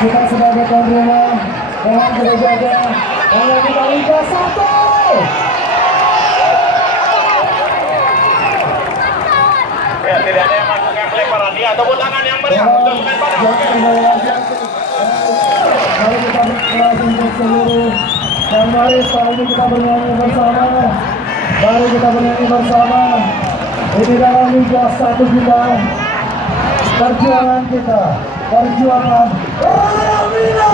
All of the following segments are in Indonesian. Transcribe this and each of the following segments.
kita sebagai tuan rumah mohon kita jaga karena kita Liga 1. Ya, tidak ada yang melakukan pelemparan dia tepuk tangan yang meriah untuk pelemparan. Mari kita berkelas untuk seluruh dan mari setelah ini kita bernyanyi bersama. Mari kita bernyanyi bersama. Ini dalam Liga 1 kita, perjuangan kita, perjuangan Ramina.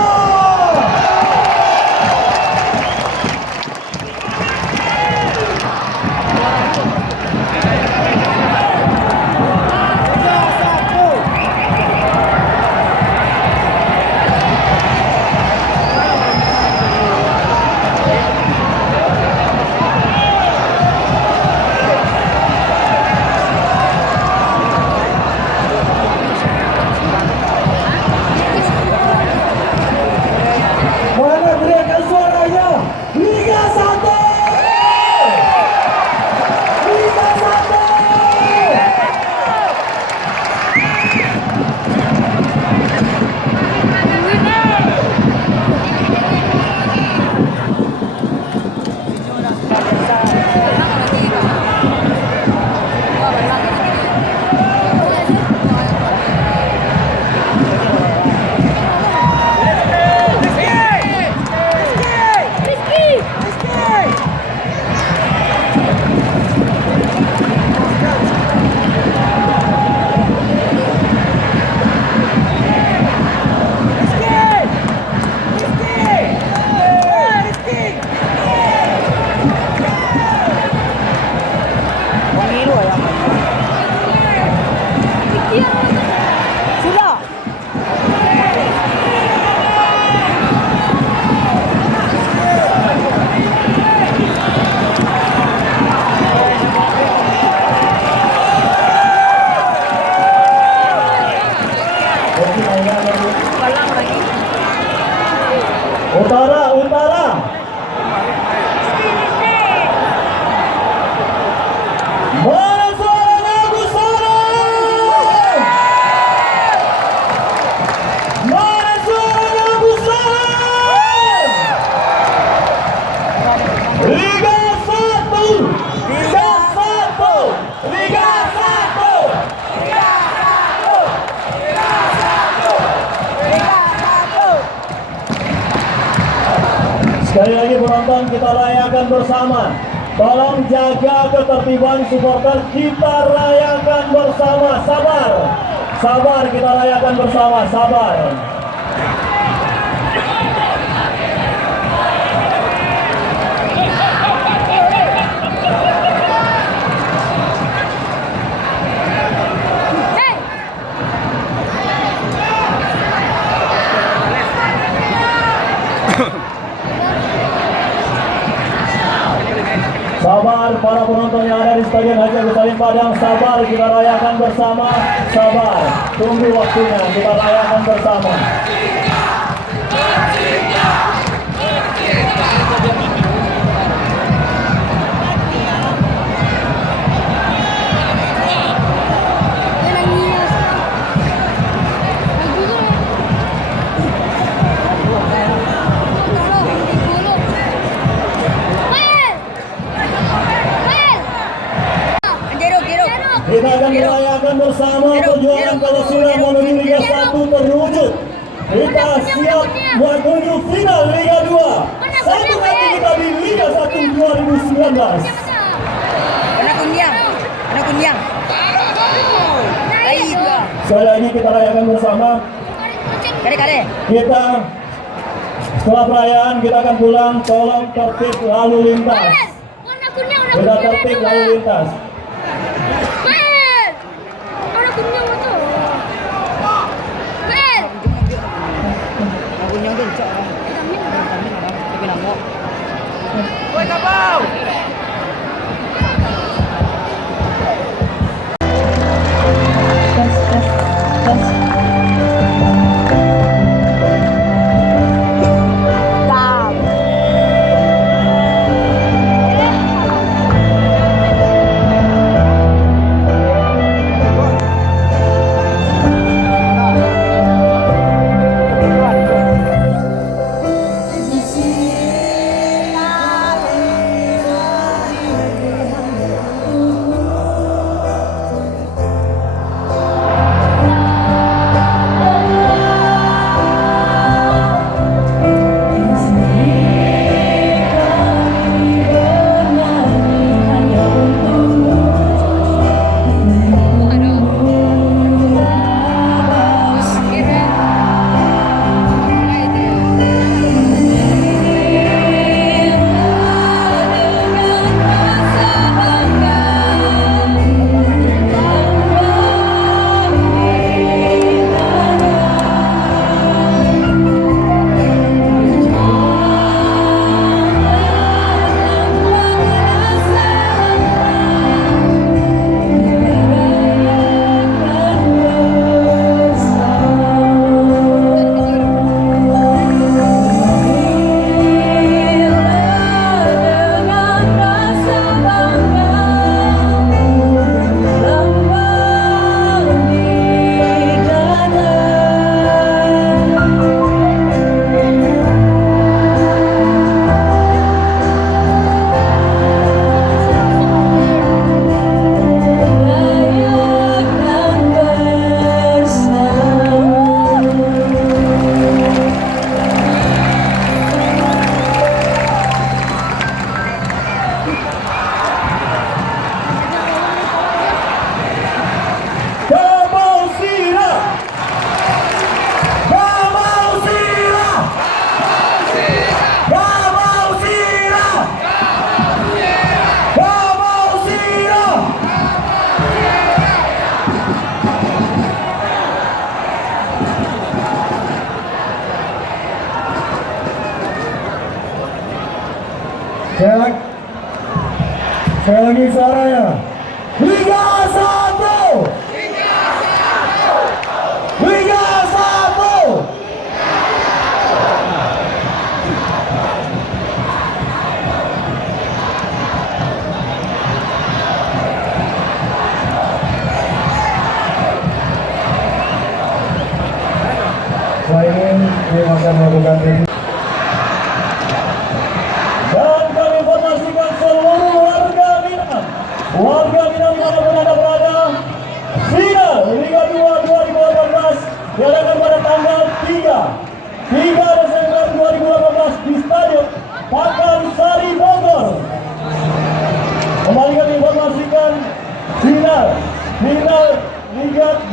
Utara, utara. Mana suaranya Gusara? Mana suaranya Gusara? Liga 1, Liga 1, Liga 1, Liga 1, Liga 1, Liga 1. Sekali lagi penonton, kita rayakan bersama. Tolong jaga ketertiban supporter, kita rayakan bersama. Sabar, sabar, kita rayakan bersama. Sabar. Sabar para penonton yang ada di Stadion Haji Agus Salim Padang, sabar, kita rayakan bersama. Sabar, tunggu waktunya, kita rayakan bersama. Kita akan merayakan bersama perjuangan Palestina menuju Liga 1 terwujud. Kita siap menuju final Liga 2. Satu kali kita di Liga 1 2019. Anak kunyang. Sekali lagi kita rayakan bersama. Kare. Kita setelah perayaan kita akan pulang. Tolong tertib lalu lintas. Kita tertib lalu lintas. Oi, Cabal! Sekali lagi suaranya. Liga 1. Liga 1. Setelah ini dia akan melakukan review. Dan kami informasikan seluruh warga Minang dimanapun Anda berada, final Liga 2 2018 diadakan pada tanggal 3 Desember 2018 di Stadion Pakansari Bogor. Kembali kami informasikan final Liga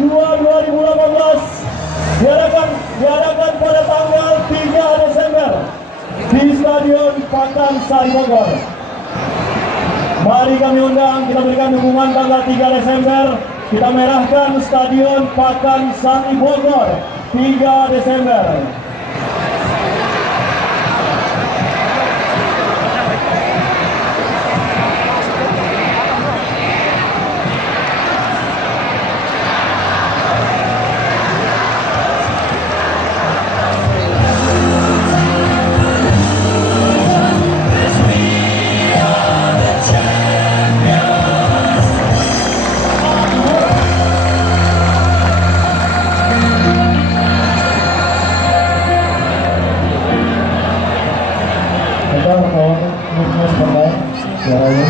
2 2018 diadakan pada tanggal 3 Desember di Stadion Pakansari Bogor. Mari kami undang, kita berikan dukungan tanggal 3 Desember. Kita merahkan Stadion Pakansari Bogor 3 Desember. Kita kawan movement pemain suaranya.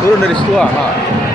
Turun dari situ, ah.